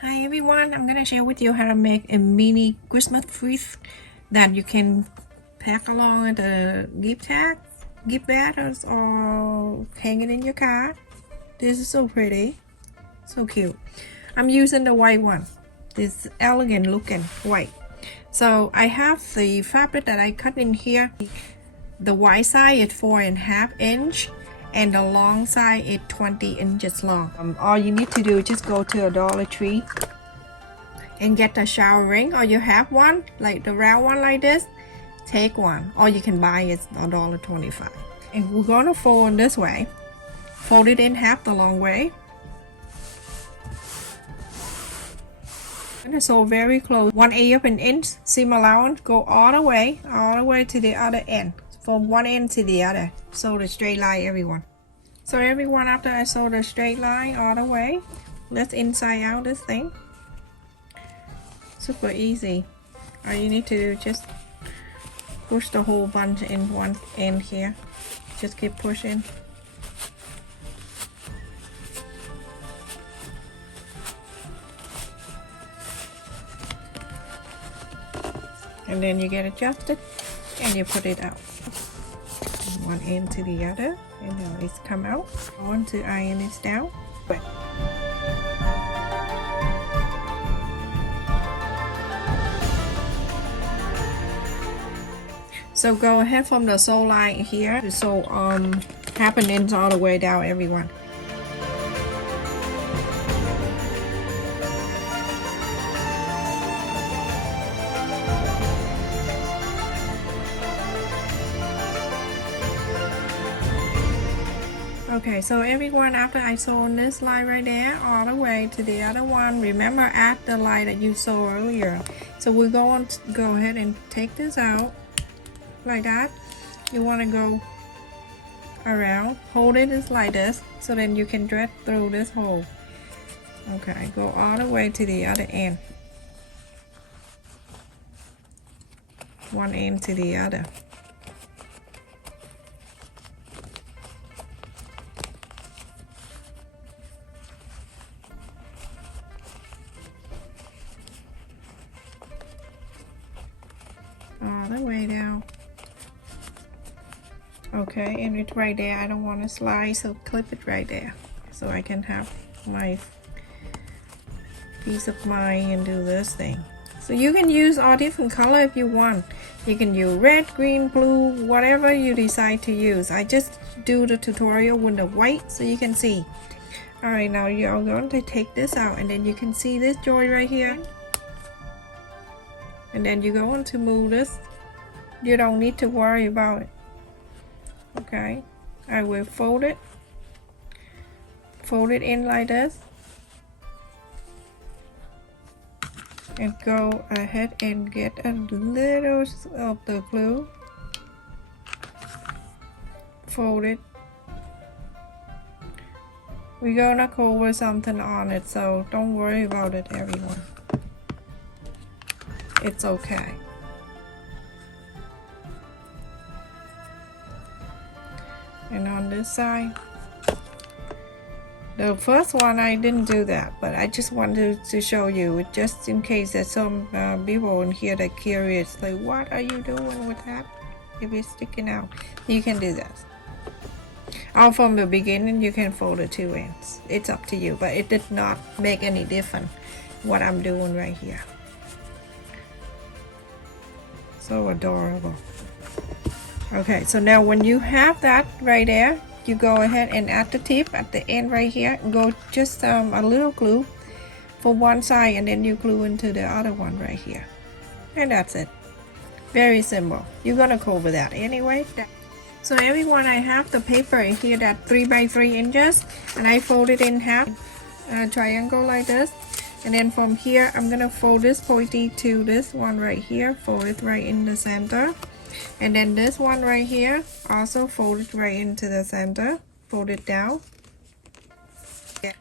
Hi everyone, I'm gonna share with you how to make a mini Christmas wreath that you can pack along at the gift tag, gift batters, or hang it in your car. This is so pretty, so cute. I'm using the white one, this elegant looking white. So I have the fabric that I cut in here. The wide side is 4.5 inch and the long side is 20 inches long. All you need to do is just go to a Dollar Tree and get a shower ring, or you have one like the round one like this, take one, or you can buy it $1.25. And we're gonna fold in this way, fold it in half the long way, and so very close, 1/8 of an inch seam allowance, go all the way to the other end, from one end to the other, sew the straight line everyone. So everyone, after I sew the straight line all the way, let's inside out this thing. Super easy. All you need to do is just push the whole bunch in one end here. Just keep pushing. And then you get adjusted and you put it out. One end to the other, and now it's come out. I want to iron this down. So go ahead from the sew line here to sew half an inch all the way down everyone. Okay, so everyone, after I sew on this line right there all the way to the other one, remember add the line that you sewed earlier. So we're going to go ahead and take this out like that. You want to go around, hold it just like this, so then you can thread through this hole. Okay, go all the way to the other end, one end to the other. All the way down. Okay, and it's right there. I don't want to slide, so clip it right there so I can have my peace of mind and do this thing. So you can use all different color if you want. You can use red, green, blue, whatever you decide to use. I just do the tutorial with the white so you can see. Alright, now you're going to take this out, and then you can see this joint right here. And then you're going to move this. You don't need to worry about it. Okay, I will fold it in like this, and go ahead and get a little of the glue, fold it. We're gonna cover something on it, so don't worry about it everyone. It's okay. And on this side, the first one I didn't do that, but I just wanted to show you, just in case there's some people in here that are curious, like, what are you doing with that if it's sticking out? You can do that. All from the beginning you can fold it 2 ends. It's up to you, but it did not make any difference what I'm doing right here. So adorable. Okay, so now when you have that right there, you go ahead and add the tip at the end right here. Go just a little glue for one side, and then you glue into the other one right here. And that's it. Very simple. You're gonna cover that anyway. So everyone, I have the paper in here that 3 by 3 inches, and I fold it in half, triangle like this. And then from here, I'm gonna fold this pointy to this one right here, fold it right in the center. And then this one right here, also fold it right into the center, fold it down.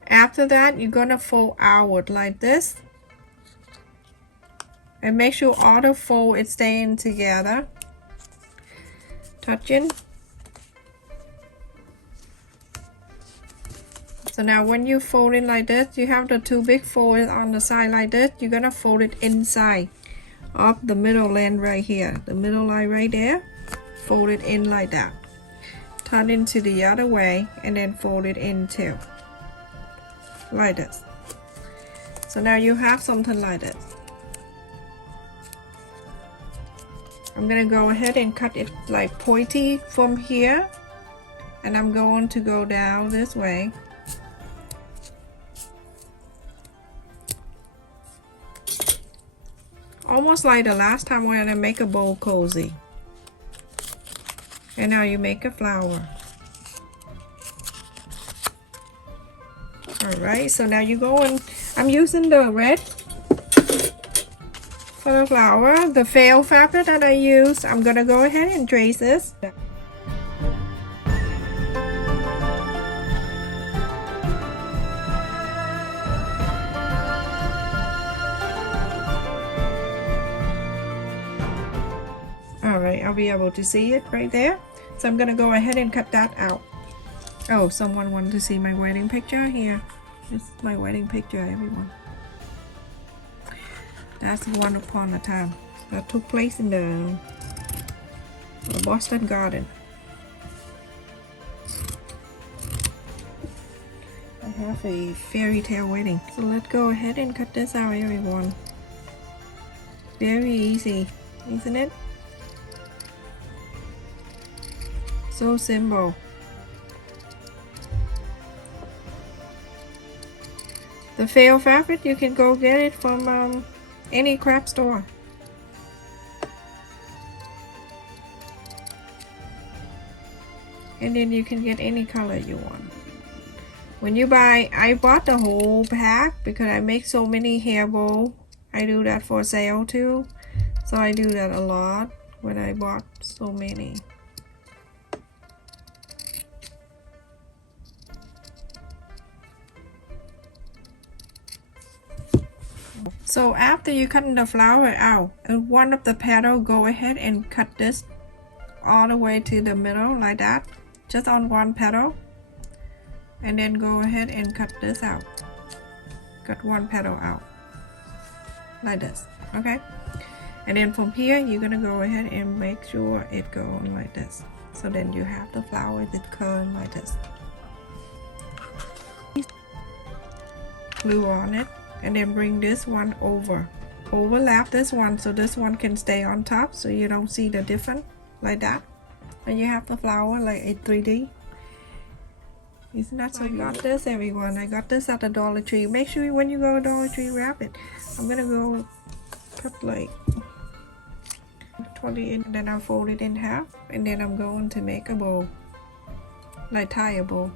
After that, you're gonna fold outward like this. And make sure all the fold is staying together, touching. So now when you fold it like this, you have the two big folds on the side like this. You're gonna fold it inside of the middle line right here, the middle line right there. Fold it in like that. Turn into the other way and then fold it into like this. So now you have something like this. I'm gonna go ahead and cut it like pointy from here, and I'm going to go down this way. Almost like the last time when I make a bowl cozy. And now you make a flower. Alright, so now you go and I'm using the red for the flower. The fail fabric that I use, I'm gonna go ahead and trace this. Alright, I'll be able to see it right there. So I'm gonna go ahead and cut that out. Oh, someone wanted to see my wedding picture here. This is my wedding picture, everyone. That's one upon a time that took place in the Boston Garden. I have a fairy tale wedding. So let's go ahead and cut this out, everyone. Very easy, isn't it? So simple. The fail fabric, you can go get it from any craft store. And then you can get any color you want. When you buy, I bought the whole pack because I make so many hair bowl. I do that for sale too. So I do that a lot when I bought so many. So after you cut the flower out, and one of the petal, go ahead and cut this all the way to the middle like that, just on one petal, and then go ahead and cut this out. Cut one petal out like this, okay? And then from here you're gonna go ahead and make sure it goes like this. So then you have the flower that curl like this. Glue on it. And then bring this one over, overlap this one so this one can stay on top so you don't see the difference like that. And you have the flower like a 3D. Isn't that so I got this, everyone. I got this at the Dollar Tree. Make sure when you go to Dollar Tree, wrap it. I'm gonna go cut like 20 and then I'll fold it in half, and then I'm going to make a bow, like tie a bow.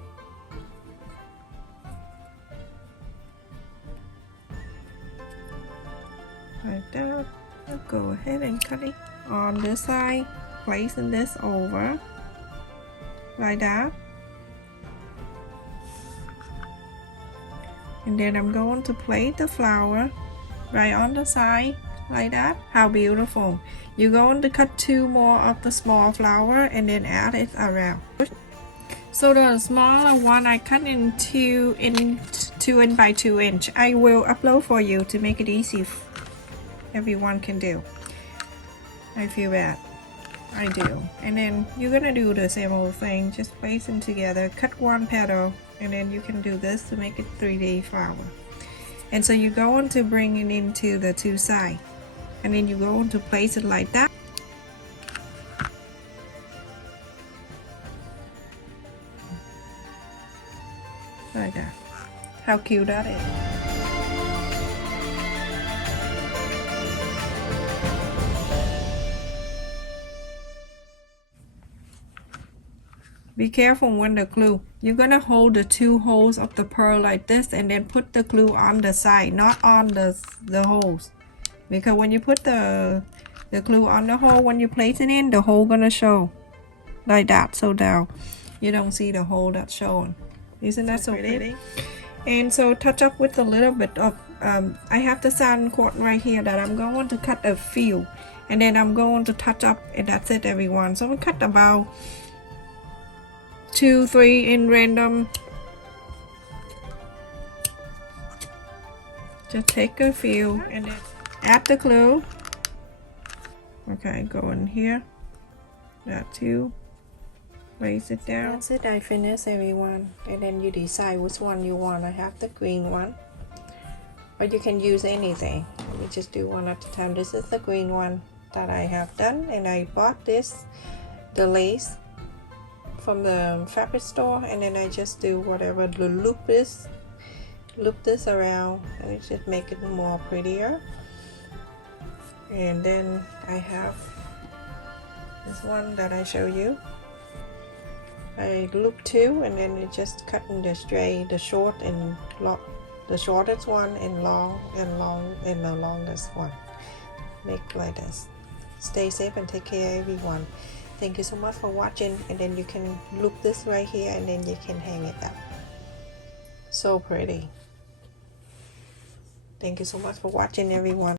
Like that. I'll go ahead and cut it on this side, placing this over like that, and then I'm going to place the flower right on the side like that. How beautiful. You're going to cut two more of the small flower and then add it around. So the smaller one I cut in 2 inch by 2 inch. I will upload for you to make it easy. Everyone can do. I feel bad. I do. And then you're gonna do the same old thing, just place them together, cut one petal, and then you can do this to make it 3D flower. And so you're going to bring it into the two sides, and then you're going to place it like that. Like that. How cute that is. Be careful when the glue. You're gonna hold the two holes of the pearl like this and then put the glue on the side, not on the holes. Because when you put the glue on the hole, when you place it in, the hole gonna show like that. So now you don't see the hole that's showing. Isn't that so pretty? And so touch up with a little bit of I have the satin cotton right here that I'm going to cut a few, and then I'm going to touch up, and that's it, everyone. So I'm gonna cut about 2-3 in random just take a few and then add the glue. Okay, go in here, that too, place it down. That's it, I finished everyone. And then you decide which one you want. I have the green one, but you can use anything. Let me just do one at a time. This is the green one that I have done, and I bought this, the lace, from the fabric store, and then I just do whatever the loop is, loop this around, and it just make it more prettier. And then I have this one that I show you. I loop two, and then it just cut in the straight, the short and long, the shortest one, and long and long, and the longest one. Make like this. Stay safe and take care, everyone. Thank you so much for watching. And then you can loop this right here, and then you can hang it up. So pretty. Thank you so much for watching, everyone.